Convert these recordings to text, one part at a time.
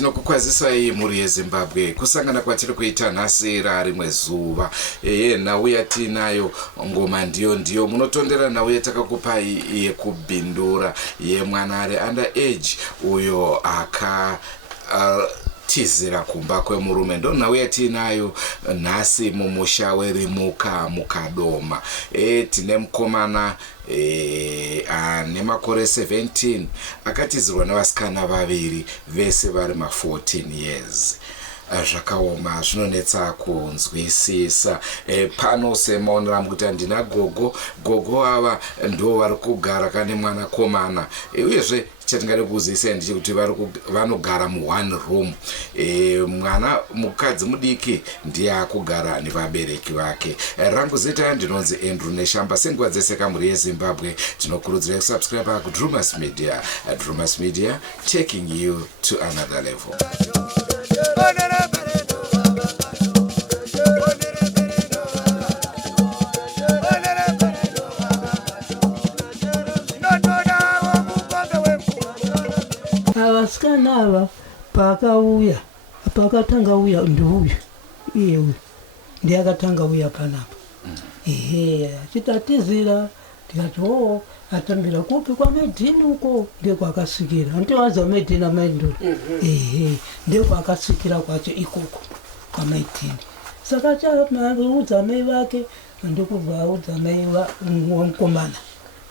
tinokukwazisai muri yeZimbabwe kusangana kwatiri kuita nhasi rimwe zuva. Nhau yatinayo ngoma ndiyo munotondera nhau yatakakupai yekubhindura yemwana ari underage uyo tizira kumba kwemurume. Ndo nhau yatinayo nhasi mumusha weRimuka mukadoma. Tine mukomana ane makore 17 akatizirwa nevasikana vaviri vese vari 14 years. Zvakaoma, zvinonetsa kunzwisisa. Pano semaonera kuti ndina gogo ava ndo vari kugara kane mwana komana, uyezve chatingada kuzivisai ndechekuti vanogara mu1 room. Mwana mukadzi mudiki ndiye akugara nevabereki vake. Rangu zita ndinonzi Andrew Neshamba. Senguva dzese kamuri yeZimbabwe tinokurudzira kusubscribe kuDrumas Media. Drumas Media, taking you to another level. Avasikana ava pakatanga uya ndiuyu iye ndiye akatanga uya panapa. Chitatizira tikati atambira kupi kwaMedini uko ndekwakasikira. Antiwaza Medini amainduri. Ndekwakasikira kwacho ikoko kwaMedini. Saka chaudza mai vake ndikubva audza mai wamukomana.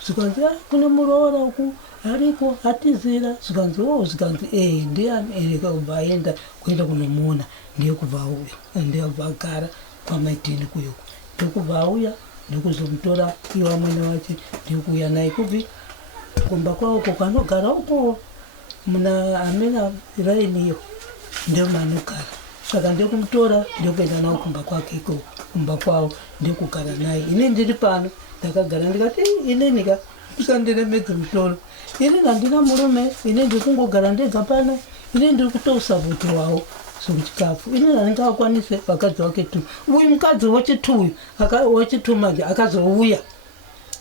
Zvikanzi kune muroora uku ariko atizira. Zvikanzi ndiani ereka kubva aenda kuenda kunomuona. Ndiye kubva auya ndiyabva agara kwaMedini kuyoko. Ndikubva auya ndikuzomutora iwa mwene wache ndikuuya naye kubvi kumba kwako kanogara uko muna amena raini iyo ndio manogara. Saka ndikumutora ndikuenda nawo kumba kwake iko kumba kwawo ndikugara naye. Ine ndiri pano ndakagara ndikati ine nika usandiremedze mutoro. Ine handina murume, ine ndikungogara ndega pano, ine ndiri kutosapoti wawo sokuchikafu. Ine handingakwanise vakadzi vake tu. Uyu mukadzi wechitu manje akazouya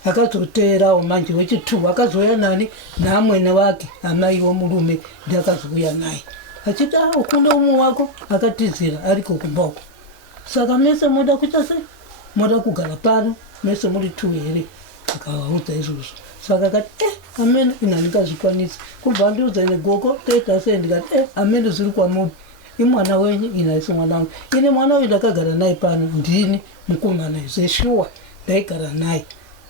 akazoteerawo manje wechitu akazouya nani naamwene wake amai womurume ndakazouya naye achiti kune umwe wako akatizira ariko kumbako. Saka mese moda kuchase moda kugara pano mese muri 2 here akaudza izvozvo. Saka akati amene ina ndingazvikwanisa kubva ndiudza ine goko toita sei ndikati amene zviri kwamupi imwana wenyu ina isi mwana wangu. Ine mwana uyu ndakagara naye pano ndini mukomana zveshuwa ndaigara naye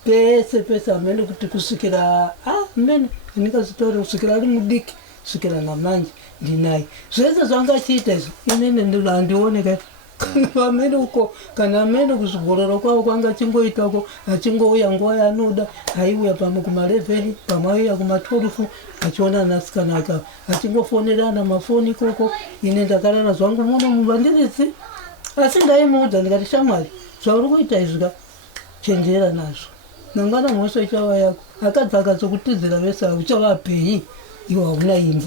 pese amene kuti kusvikira amene ndingazitora kusvikira ari mudiki kusvikira namanje ndinaye. Zvese zvangachiita izvo inene ndandioneka amene uko kana amene kuzvigororo kwavo kwanga achingoitako achingouya nguva yaanoda aiuya pamwe kuma11 pamwe aiuya kuma12 achiona nasikana aka achingofonerana mafoni ikoko. Ine ndakarara zvangu muno mubandiridzi asi ndaimuudza ndikati shamwari zvauri kuita izvika chenjera nazvo nangana mhosva ichava yako. Akadzi akazokutizira vese uchavapei iwe hauna imba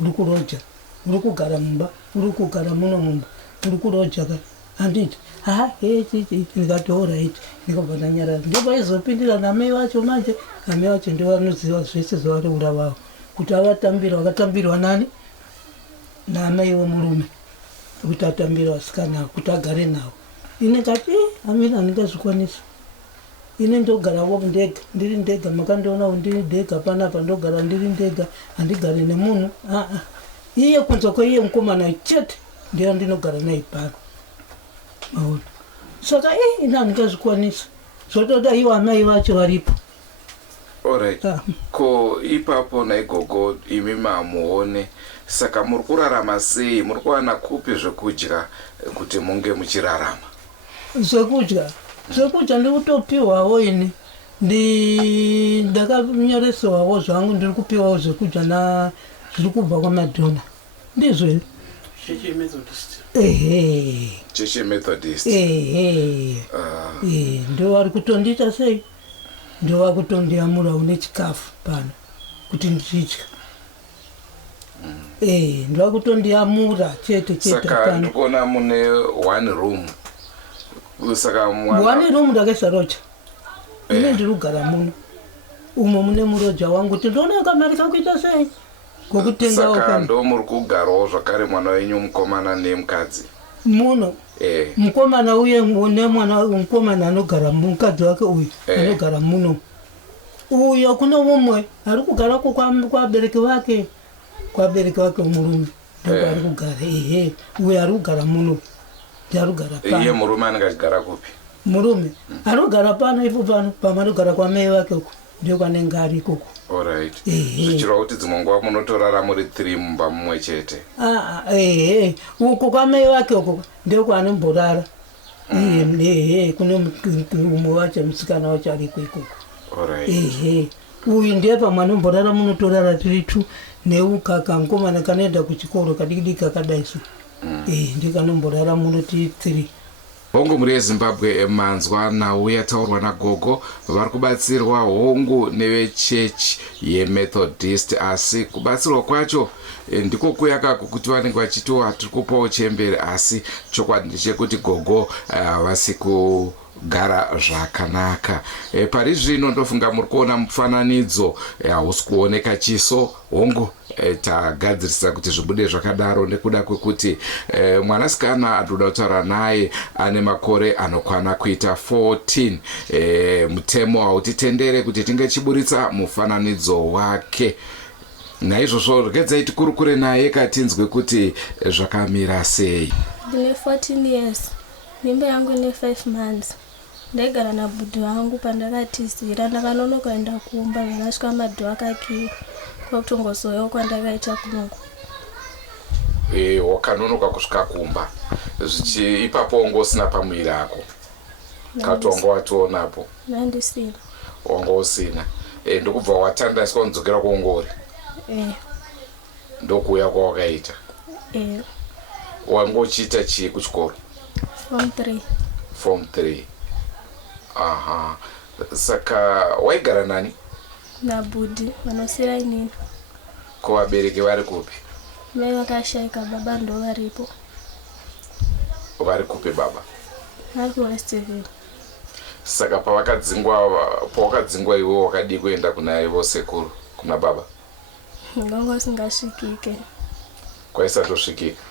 uri kuroja uri kugara mumba uri kugara muno mumba uri kuroja ka handiti ndikati alright ndikabva ndanyarara. Ndopaizopiindira namai vacho manje amai vacho ndovanoziva zvese zvavari ura vavo kuti vakatambirwa nani naamai womurume kuti atambira vasikana kuti agare navo. Ine kati amina handingazvikwanisa. Ine ndogarawo ndega ndiri ndega makandionawo ndiri ndega panapa ndogara ndiri ndega handigari nemunhu. Iye kunze kweiye mukomana chete ndiye ndinogara naye pano maona. Saka ine handingazvikwanisa zvotoda ivo amai vacho varipo. Alright. Ko ipapo naigogo imi mamuone. Saka muri kurarama sei? Muri kuwana kupi zvekudya kuti munge muchirarama? Zvekudya ndikutopiwawo ine ndakanyoresewawo zvangu ndiri kupiwawo zvekudya zviri kubva kwamadhona ndizvo here. Cheche Methodist. Ndo vari kutondiita sei ndo vari kutondiyamurawo nechikafu pano kuti ndichidya. Ndo vari kutondiyamura chete saka ndikuona mune 1 room. Saka 1 room ndakaisa roja. Ine ndiri kugara muno umo mune muroja wangu kuti ndioneka mari kakuita sei kokutenga saka wakani ndo muri kugarawo zvakare mwana wenyu mukomana nemukadzi muno mukomana uye nemwana mukomana anogara mukadzi wake uyu anogara muno uyo kuna umwe ari kugara kwa bereki wake murume ndo ari kugara uyo ari kugara muno ndarugara pano iye murume anenge achigara kupi murume anogara pano ipo pano pamanogara kwa mai wake uko ndio kwanenge ari ikoko. Alright. Zvichirwa kuti dzimwe nguva munotorara muri 3 mumba mumwe chete. Uko kwa mai wake uko ndio kwanomborara. Kune umwe wacho musikana wacho ari ikoko. Alright. Uyu ndiye pamanomborara munotorara 3 neukaka mukomana kanoenda kuchikoro kadiki kakadaiso. Ndiye kanomborara muno 3. Hongu muri yeZimbabwe manzwa nawo yataurwa nagogo vari kubatsirwa hongu nevechechi yeMethodist asi kubatsirwa kwacho ndiko kuyakako kuti vanenge vachitiwa tiri kupawo chembere asi chokwadi ndechekuti gogo havasi kugara zvakanaka. Pari zvino ndofunga muri kuona mufananidzo hausi kuoneka chiso hongu tagadzirisa kuti zvibude zvakadaro nekuda kwekuti mwanasikana anoda kutaura naye ane makore anokwana kuita 14. Mutemo hautitendere kuti tinge chiburitsa mufananidzo wake. Naizvozvo regedzai tikurukure naye katinzwe kuti zvakamira sei. Ndine 14 years. Mimba yangu ine 5 months. Ndaigara nabhudhi wangu pandakatizira ndakanonokaenda kuumba vanasvika madhu akakiwa kwakutongozoyawo kwandakaita kunoko. Wakanonoka kusvika kumba zvichi ipapo wanga usina pamwiri ako katongo wationapo nandisina wanga usina ndokubva watandaswa nzokera kuongori ndokuuya kwawakaita wanga uchiita chii kuchikoro? Form 3. Aha. Saka waigara nani? Nabhudhi vanosira inini. Ko vabereki vari kupi? Mai vakashaika, baba ndo varipo. Vari kupi baba? Vari kuWestville. Saka pawakadzingwa iwe wakadi kuenda kuna ivo sekuru kuna baba? Nganga usingasvikike. Kwaisatosvikika?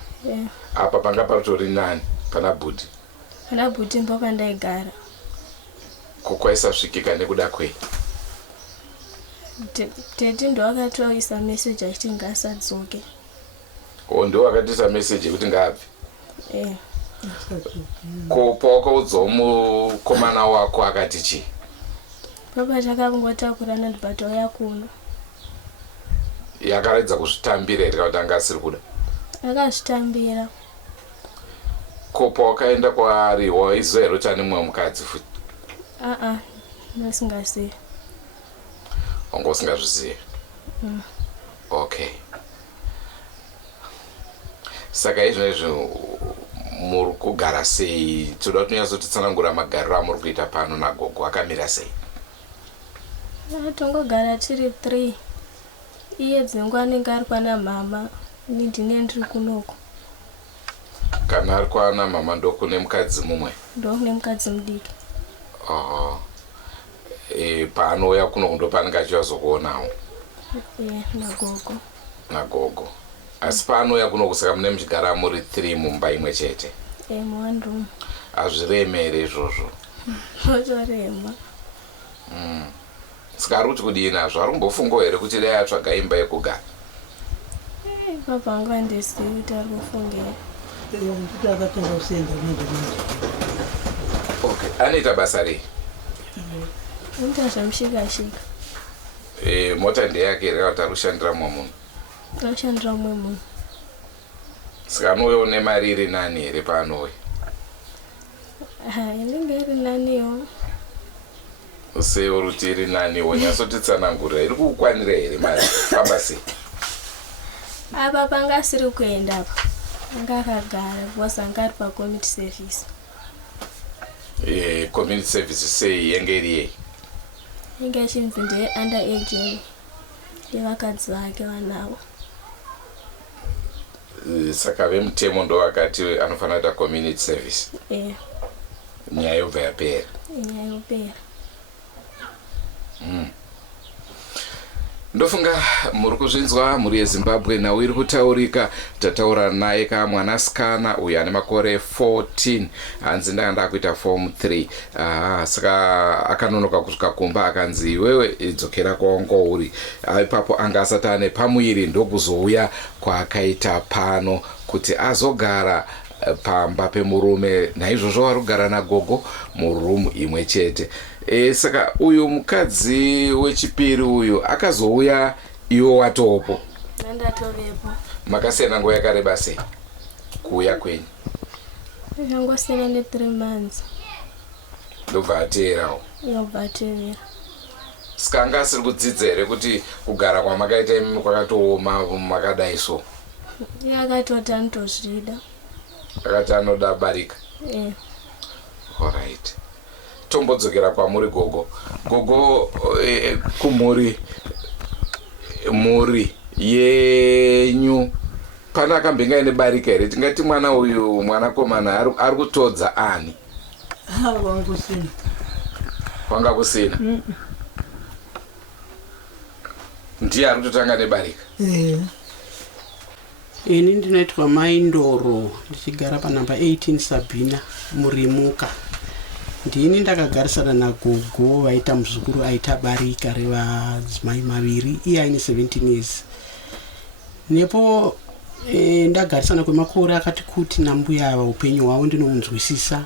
Apa panga patori nani? Pana Bhudhi? Pana Bhudhi ndo kandaigara. Kwaisasvikika nekuda kwei? Tete ndo akatoisa message achiti ngasadzoke. Ndo akatiisa message yekuti ngaabve? Ko pawakaudzawo mukomana wako akati chii? Papa takangotakurana ndibata uya kuno. Yakaredza kuzvitambira here kuti anga asiri kuda? Akazvitambira. Ko pawakaenda kwaari waiziva here kuti ane mumwe mukadzi futi? Ndasingasiye. Wanga usingazvizive? Okay. Saka izvozvo muri kugara sei? Toda kunyatsotisanangura magariro amuri kuita pano nagogo akamira sei? Tongogara tiri 3. Iye dzingwa anenge ari kwana mama, ini ndine ndiri kunoko. Kana ari kwana mama ndokune mukadzi mumwe? Ndokune mukadzi mudiki. Paanouya kuno ndo paanenge achivazokuonawo? Nagogo. Asi paanouya kuno kusaka mune muchigara muri 3 mumba imwe chete? One room. Hazviremere izvozvo? Zvotorema. Saka ari kuti kudii nazvo? Ari kumbofunga here kuti dai atsvaga imba yekugara? Papa vangu handisiyi kuti ari kufungei. Kuti akatenga kusenga nendimati. Okay. Anoita basa rei? Unoita zvamushika-shika. Mota ndeyake here kuti ari kushandira mumwe munhu? Ari kushandira mumwe munhu. Saka anouyawo nemari iri nani here paanouya? Inenge iri naniwo. Sewo ruti iri naniwo, nyatsotitsanangurira, iri kukwanira here mari? Famba sei? Apa panga asiri kuenda apa. Anga akagara because anga ari pa-community service. Community service sei yenge iri yei? Inge chimvi ndeye underage yevakadzi vake vanavo. Saka vemutemo ndo vakati anofanira kuita community service? Nyaya yobva yapera? Nyaya yopera. ndofunga muri kuzvinzwa mhuri yeZimbabwe. Nhau iri kutaurika, tataura naye kamwanasikana uyo ane makore 14, hanzi ndanga kuita form 3. Saka akanonoka kusvika kumba akanzi iwewe idzokera kwaungo uri. Ipapo anga asati ane pamuviri ndokuzouya kwaakaita pano kuti azogara pamba pemurume. Naizvozvo vari kugara nagogo murumu imwe chete. Saka uyu mukadzi wechipiri uyu akazouya iwo watopo. Ndatovepo. Makasiyana nguva yakareba sei kuuya kwenyu? Zvangosiyana ne 3 months. Ndobva ateerawo. Ndobva ateera. Saka anga asiri kudzidza here kuti kugara kwamakaita imimi kwakatooma makadai so? Akatoti anotozvida. Akati anoda barika. Alright. Tombodzokera kwamuri gogo. Gogo, kumuri muri yenyu pana akambenga ine barika here? Tingati mwana uyu mwanakomana ari kutodza ani? Wangu sina. Wanga kusina? Ndiye ari kutotanga nebarika? Ini ndinoitwa Maindoro, ndichigara panhamba 18 Sabina Murimuka. Ndini ndakagarisana nagogo vaita muzukuru aita barika revadzimai maviri, iye aine 17 years. Nepo ndagarisana kwemakore akati kuti nambuya ava upenyu hwavo ndinomunzwisisa.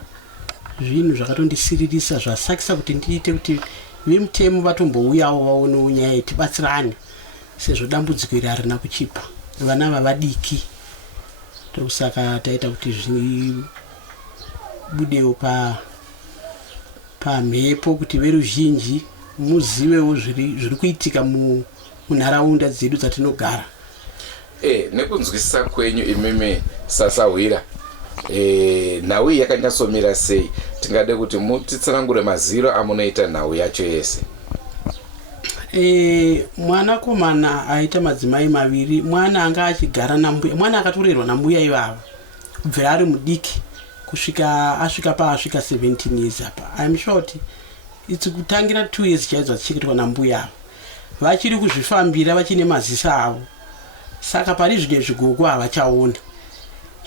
Zvinhu zvakatondisiririsa zvasakisa kuti ndiite kuti vemutemo vatombouyawo vaonewo nyaya yetibatsirane sezvo dambudziko iri harina kuchipa. Vana vavadiki. Ndokusaka taita kuti zvibudewo pamhepo kuti veruzhinji muzivewo zviri kuitika munharaunda dzedu dzatinogara. Nekunzwisisa kwenyu imimi Sasahwira, nhau iyi yakanyatsomira sei? Tingade kuti mutitsanangure maziro amunoita nhau yacho yese. Mwanakomana aita madzimai maviri, mwana anga achigara nambuya, mwana akatorerwa nambuya ivava kubvira ari mudiki kusvika asvika paasvika 17 years apa. I'm short, it's kutangira 2 years chaidzo achicheketwa nambuya avo vachiri kuzvifambira vachine maziso avo. Saka pari zvine zvigogo havachaona.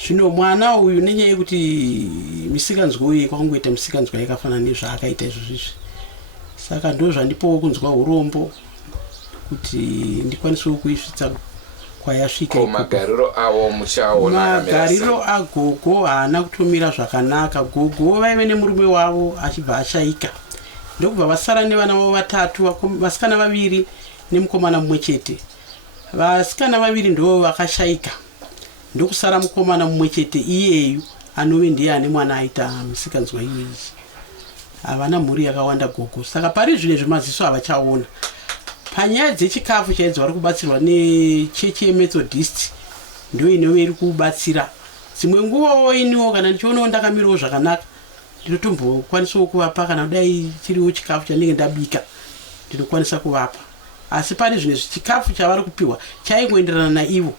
Zvino mwana uyu nenyaya yekuti misikanzwa uyu kwakungoita misikanzwa yakafanana nezvaakaita izvozvizvi, saka ndo zvandipowo kunzwa urombo kuti ndikwanisewo kuisvitsa kwayasvika. Magariro avo muchaona magariro agogo haana kutomira zvakanaka. Gogo vaive nemurume wavo achibva ashaika, ndokubva vasara nevana vavo vatatu, vasikana vaviri nemukomana mumwe chete. Vasikana vaviri ndo vakashaika, ndokusara mukomana mumwe chete iyeyu anove ndiye ane mwana aita misikanzwa iyoyi. Havana mhuri yakawanda gogo, saka pari zvine zvemaziso havachaona. Panyaya dzechikafu chaidzo vari kubatsirwa nechechi yeMethodist, ndo inove iri kubatsira. Dzimwe nguvawo iniwo kana ndichionawo ndakamirawo zvakanaka, ndinotombokwanisawo kuvapa kana kudai chiriwo chikafu chandinenge ndabika, ndinokwanisa kuvapa. Asi pari zvine chikafu chavari kupiwa chaingoenderana naivo,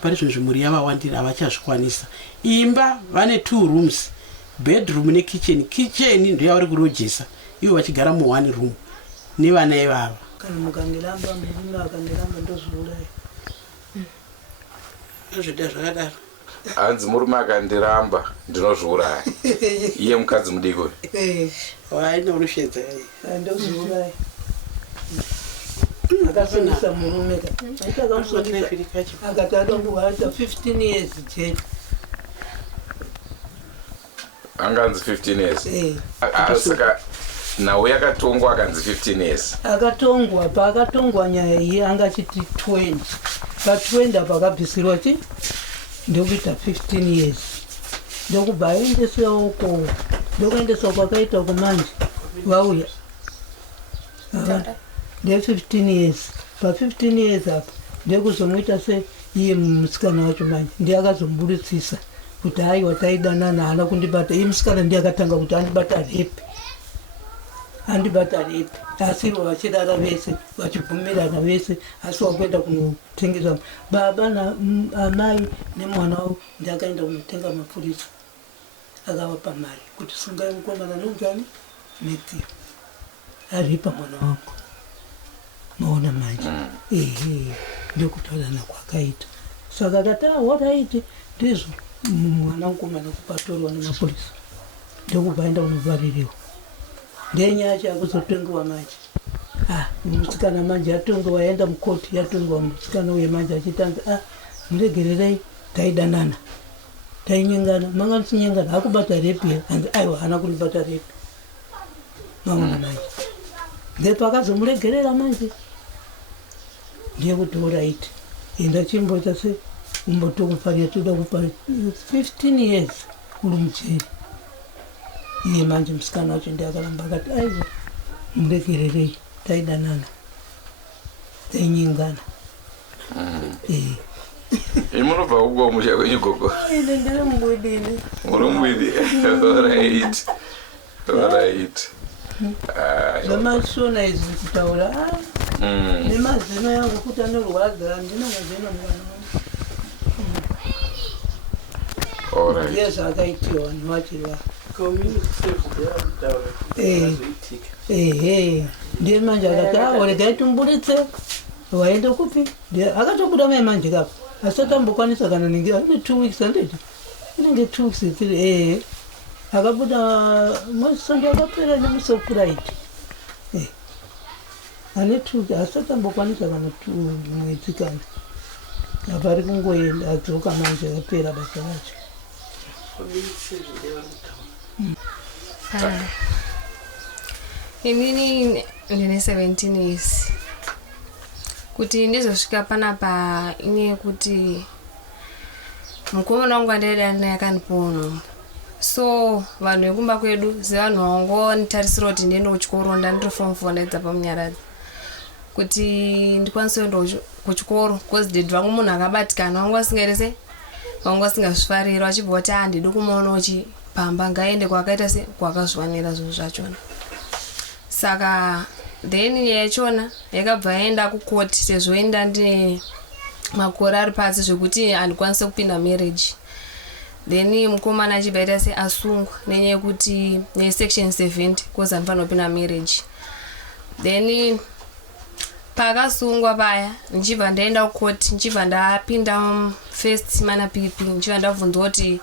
pari zvine zvimhuri yavawandira havachazvikwanisa. Imba vane 2 rooms, bedroom nekitchen. Kitchen ndio yavari kurojesa, ivo vachigara mu1 room nevana ivava. Kana mukangiramba murume akangiramba ndozviuraya. Zvida zvakadaro. Hanzi murume akandiramba ndinozviuraya. Iye mukadzi mudiko. Waina unoshedza. Ndozviuraya. Akasonesa murume ka. Akataka kuvaita 15 years chete. Anganzi 15 years. Saka nhau yakatongwa akanzi 15 years. Akatongwa nyaya iyi angachiti 20. Pa20 pakabvisirwa chi ndokuita 15 years. Ndokubva aendesewo uko. Ndokuendeswa kwakaita kumanje vauya. Nde 15 years. Pa 15 years apa ndekuzomuita se iye musikana wacho manje ndiye akazomburitsisa kuti haiwa taidanana haana kundibata. Iye musikana ndiye akatanga kuti andibata repi. Asiri vachidara vese vachibvumirana vese, asi wakuenda kunotengesa baba amai nemwana wavo ndiye akaenda kunotenga mapurisa akavapa mari kuti sungai mukomana neutani neti aripa mwana wangu. maona manje ndokutaurana kwakaita saka kati waraiti ndizvo mwana mukomana kupatorwa nemapurisa ndokubvaenda kunovhaririwa ndenyaya chakuzotongiwa manje musikana manje yatongiwa yaenda mukoti yatongiwa musikana uye manje achitanga muregererei taidanana tainyengana manga musinyengana hakubata repi hanzi aiwa hana kunibata repi maona manje ndepakazomuregerera manje ndiye kuti oraiti enda chimboita se umbotokufarira toda kupa 15 years uri mucheri iye manje musikana wacho ndiakaramba akati aiwa muregererei taidanana tainyengana munobva kugo musha kwenyu gogo? ine ndiri mumwidini. Muri mumwidi? Alright. Zvamasona izvi kutaura nemazino yangu kuti anorwadza ndina mazino mwana wangu ndiye zvakaitiwa vanhu vachirwa ndiye manje akati regai tumburitse waenda kupi akatobuda mai manje kapo asati ambokwanisa kana ningira ine 2 weeks anditi inenge 2 weeks 3 akabuda mwesonde akapera nemusopuraiti ane 2 asati ambokwanisa kana 2 mwedzi kana apa ari kungoenda adzoka manje akapera basa racho. Inini ndine 17 years kuti ndizosvika panapa ine kuti mukomana wangu andaida yakanipono so vanhu vekumba kwedu zevanhu vangonitarisira kuti ndiende kuchikoro ndandiri form 4 ndaidza pamunyaradzi kuti ndikwanise kuenda kuchikoro because dad vangu munhu akabatikana vangu vasingaerese vangu vasingazvifarira vachibva kuti handidi kumuona uchipamba ngaende kwakaita se kwakazviwanira zvinhu zvachona saka then yachona yakabva yaenda kukoti sezvoenda ndine makore ari pasi zvekuti handikwanise kupinda marriage then mukomana achibva aita se asungwa nenyaya yekuti nesection 70 kozi handifana kupinda marriage then pakasungwa paya ndichibva ndaenda kukoti ndichibva ndapinda first mana pipi ndichibva ndabvunzwa kuti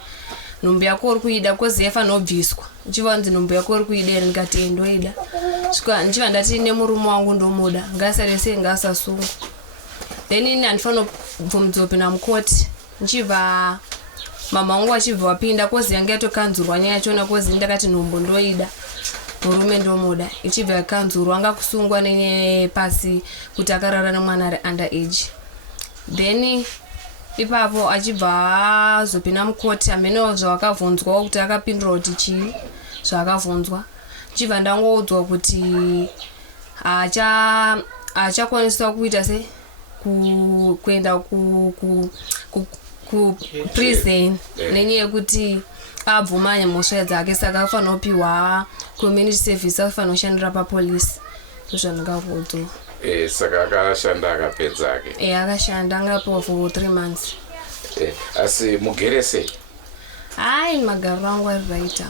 nhumbi yako uri kuida kozi yaifanira kubviswa ndichibva nzi nhumbi yako uri kuida ndikati ndoida ndichibva ndati nemurume wangu ndomuda ngasare sei ngasasungwa then ini handifana kubvumidza kupinda mukoti ndichibva mama wangu achibva wapinda kozi yange yatokanzurwa nyaya yachona kozi ndakati nhumbu ndoida murume ndomuda ichibva yakanzurwa anga kusungwa nenyaya pasi kuti akarara nemwana ari under age then ipapo achibva azopinda mukoti amenewo zvawakabvunzwa kuti akapindura kuti chii zvakabvunzwa ndichibva ndangoudzwa kuti achakwanisa kuita se kuenda ku prison nenyaya yekuti abvumanya mhosva dzake saka afanira kupiwa community service afanira kushandira papolisi ndozvandingaudzwa. Saka akashanda akapedza ake akashanda angapiwa for 3 months. Asi mugere sei? Hai magariro angu ari raita.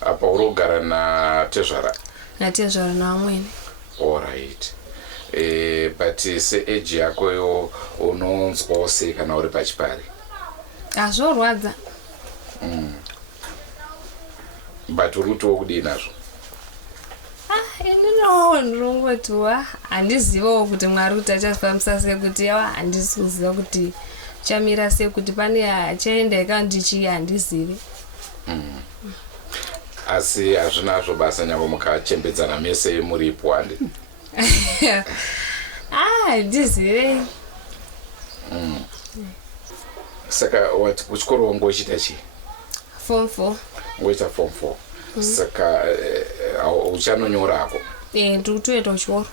Apa urogara natezvara? Natezvara naamweni. Alright. But seage yakoyo unonzwawo sei kana uri pachipari? Azvorwadza. But uri kutiwo kudii nazvo? Ininowo ndirongotiwa handizivawo kuti Mwari kuti achazifambisa sei kuti handisi kuziva kuti chamira sei kuti pane achaenda ikandichii handizivi. Asi hazvinazvo basa nyange mukachembedzana mese muripo handi? Handizivei. Saka wati kuchikoro wangu uchita chii? Form 4. Ngoita form 4. Saka uchanonyorako? Ndiri kutoenda kuchikoro.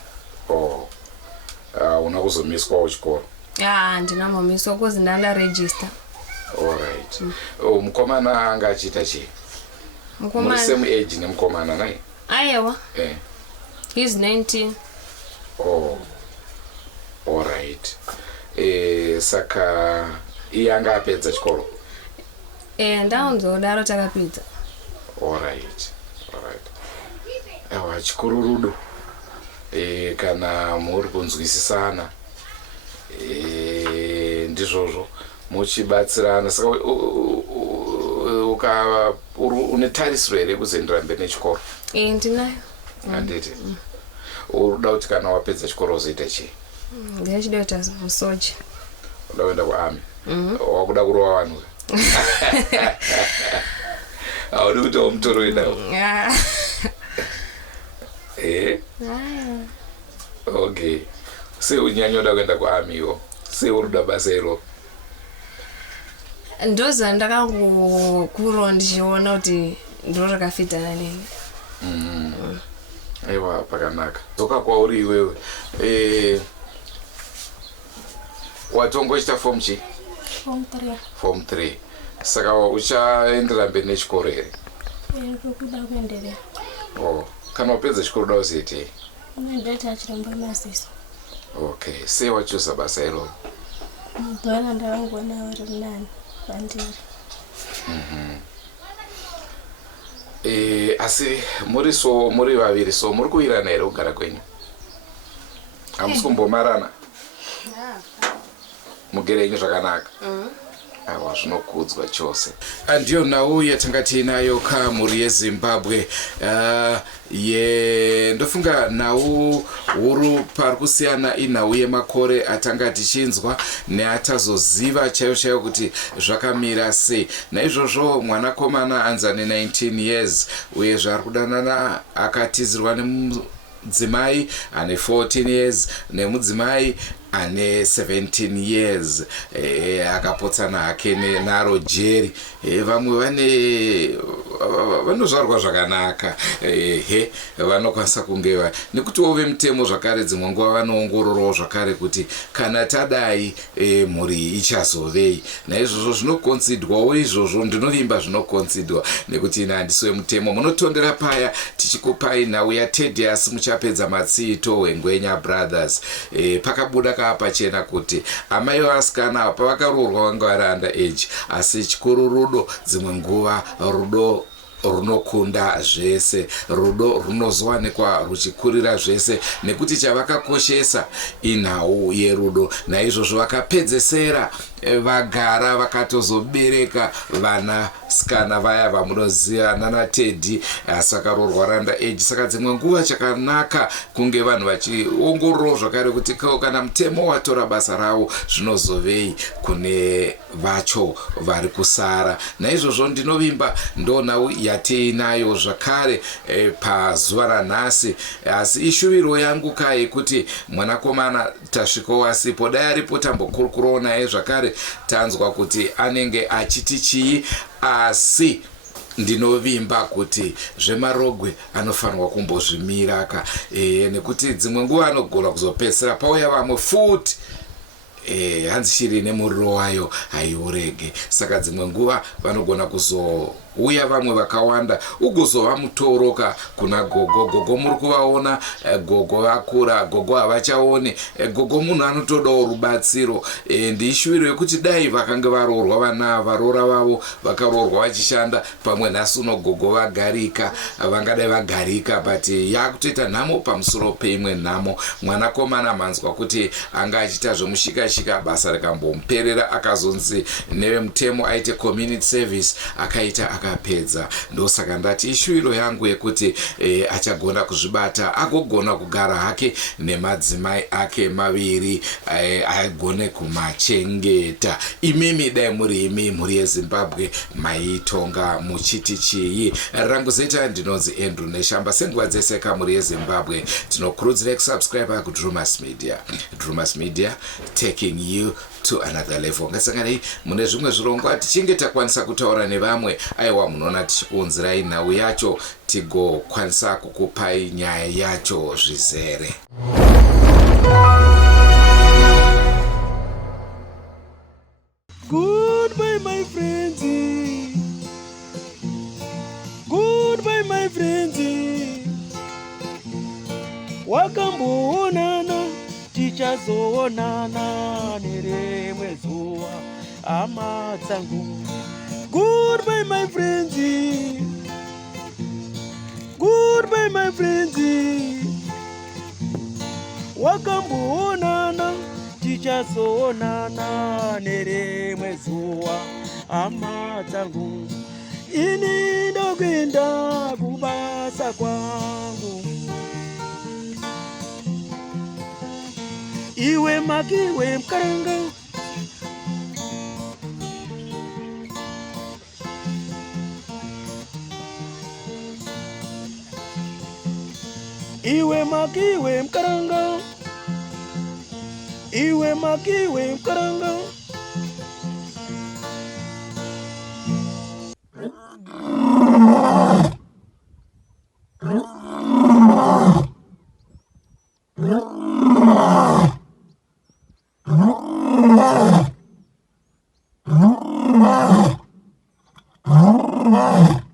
Una kuzomiswawo chikoro? Ndinamamiswa kozi ndandaregister. Alright. Mukomana anga achita chii? Muri same age nemukomana nai? Aiwa. He's 19. Alright. Saka iye anga apedza chikoro? Ndaunzodaro takapedza. Alright. Awa chikuru rudo. kana muri kunzwisisana ndizvozvo muchibatsirana. Saka une tarisiro here kuzoendera mberi nechikoro? Ndinayo. Handiti uruda kuti kana wapedza chikoro uzoita chii? Ndachida kuita soja. Uda kuenda kuarmy? Wakuda kurova vanhu? Haudi kuitawo mutoro wedawo? Okay. Sei unyanya uda kuenda kuarmy iwo? Sei uruda basa iro? Ndoza ndakangokurawo ndichiona kuti ndo rakafitana neni. Aiwa, pakanaka. Dzoka kwauri iwewe. Watongoita form chi? Form 3. Form 3. Saka uchaendera mberi nechikoro here? Kuda kuenderera. Kana wapedza chikoro uda kuzoitei? Ndoita chiremba maziso. Okay. Sei wachusa basa iroro? Ndona ndakangona uri munani pandiri. Asi muri vaviri so muri kuvirana here kugara kwenyu? Hamusi kumbomarana? Mugere yenyu zvakanaka? Awa, zvinokudzwa chose. Ndiyo nhau yatanga tiinayo kamhuri yeZimbabwe. Ndofunga nhau huru pari kusiyana inhau yemakore atanga tichinzwa neatazoziva chaivo kuti zvakamira sei. Naizvozvo mwanakomana anzane 19 years uye zvari kudanana akatizirwa nemudzimai ane 14 years nemudzimai ane 17 years. Akapotsana hake naro Jerry. Vamwe vanozvarwa zvakanaka. Vanokwanisa kunge nekuti ove mutemo zvakare dzimwe nguva vanoongororawo zvakare kuti kana tadai mhuri ichazovei. Naizvozvo zvinokonsidwawo izvozvo, ndinovimba zvinokonsidwa nekuti ina handisi wemutemo. Munotondera paya tichikupai nhau yaTedius muchapedza matsito weNgwenya Brothers. Pakabuda pachena kuti amai vasikana pavakaroorwa vanga vari under age, asi chikuru rudo. Dzimwe nguva rudo runokunda zvese, rudo runozowanikwa ruchikurira zvese nekuti chavakakoshesa inhau yerudo. Naizvozvo vakapedzesera vagara vakatozobereka vanasikana vaya vamunoziva nanaTeddy, asi vakaroorwa under age. Saka dzimwe nguva chakanaka kunge vanhu vachiongororawo zvakare kuti kana mutemo watora basa ravo zvinozovei kune vacho vari kusara. Naizvozvo ndinovimba ndonhau yatiinayo zvakare pazuva ranhasi. Asi ishuviro yangu kai kuti mwanakomana tasvikawo asipo. Dai aripo tambokurukurawo naye zvakare tanzwa kuti anenge achiti chii, asi ndinovimba kuti zvemarogwe anofanirwa kumbozvimiraka, nekuti dzimwe nguva anogona kuzopedzisira pauya vamwe futi hanzi shiri nemuriro wayo haiurege. Saka dzimwe nguva vanogona kuzouya vamwe vakawanda ugozova mutoroka kuna gogo. Gogo muri kuvaona, gogo vakura, gogo havachaone, gogo munhu anotodawo rubatsiro. Ndiishuviro yekuti dai vakanga varoorwa vana varoora vavo vakaroorwa vachishanda pamwe nhasi uno gogo vagarika, vangadai vagarika, but yakutoita nhamo pamusoro peimwe nhamo. Mwanakomana manzwa kuti anga achiita zvemushikashika, basa rikambomuperera, akazonzi nevemutemo aite community service, akaita akapedza. Ndosaka ndati ishuviro yangu yekuti achagona kuzvibata, agogona kugara hake nemadzimai ake maviri, agone kumachengeta. Imimi dai muri imi mhuri yeZimbabwe maitonga muchiti chii? Rangu zita ndinonzi Andrew Neshamba. Senguva dzese kamhuri yeZimbabwe tinokurudzira kusubscribe kuDrumas Media. Drumas Media, taking you to another level. Ngasanganei mune zvimwe zvirongwa tichinge takwanisa kutaura nevamwe, aiwa munoona tichikuunzirai nhau yacho tigokwanisa kukupai nyaya yacho zvizere. Goodbye my friends, goodbye my friends, wakamboonana tichazoonana nerimwe zuva hama dzangu. Goodbye my friends, goodbye my friends, wakamboonana tichazoonana nerimwe zuwa. Hama dzangu ini ndokuenda kubasa kwangu. Iwe makiwe mkaranga iwe makiwe mkaranga, iwe makiwe mkaranga.